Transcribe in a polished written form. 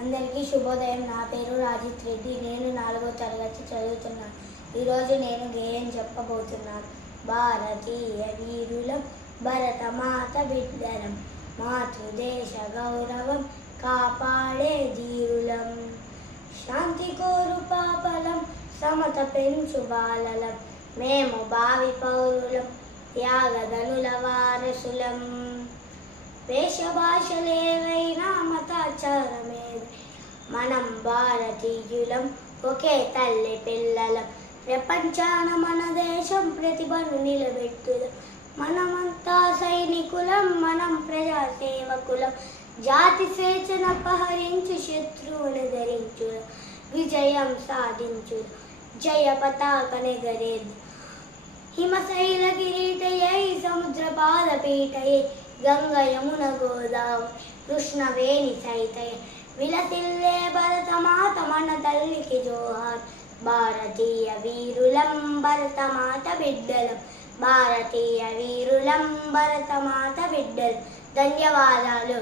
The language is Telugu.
అందరికీ శుభోదయం. నా పేరు రాజిత్ రెడ్డి. నేను 4వ తరగతి చదువుతున్నాను. ఈరోజు నేను గేయం చెప్పబోతున్నాను. భారతీయ వీరులం, భరతమాత బిడ్డలం, మాతృదేశ గౌరవం కాపాడే ధీరులం, శాంతి కోరు పాపలం, సమత పెంచు బాలలం, మేము భావి పౌరులం, త్యాగధనుల వారసులం. వేష భాషలేవైనా మతాచారమేది, మనం భారతీయులం, ఒకే తల్లి పిల్లలం. ప్రపంచాన మన దేశం ప్రతిభను నిలబెట్టులం, మనమంతా సైనికులం, మనం ప్రజాసేవకులం. జాతి స్వేచ్ఛను అపహరించు శత్రువుని ధరించులం, విజయం సాధించు జయ పతాకనెగరేది. హిమశైల కిరీటయై సముద్ర పాదపీఠయై, గంగ యమున గోదావరి కృష్ణవేణి సైతయ, విలసిల్లే భరతమాత మన తల్లికి జోహార్. భారతీయ వీరులం, భరతమాత బిడ్డలం, భారతీయ వీరులం, భరతమాత బిడ్డలం. ధన్యవాదాలు.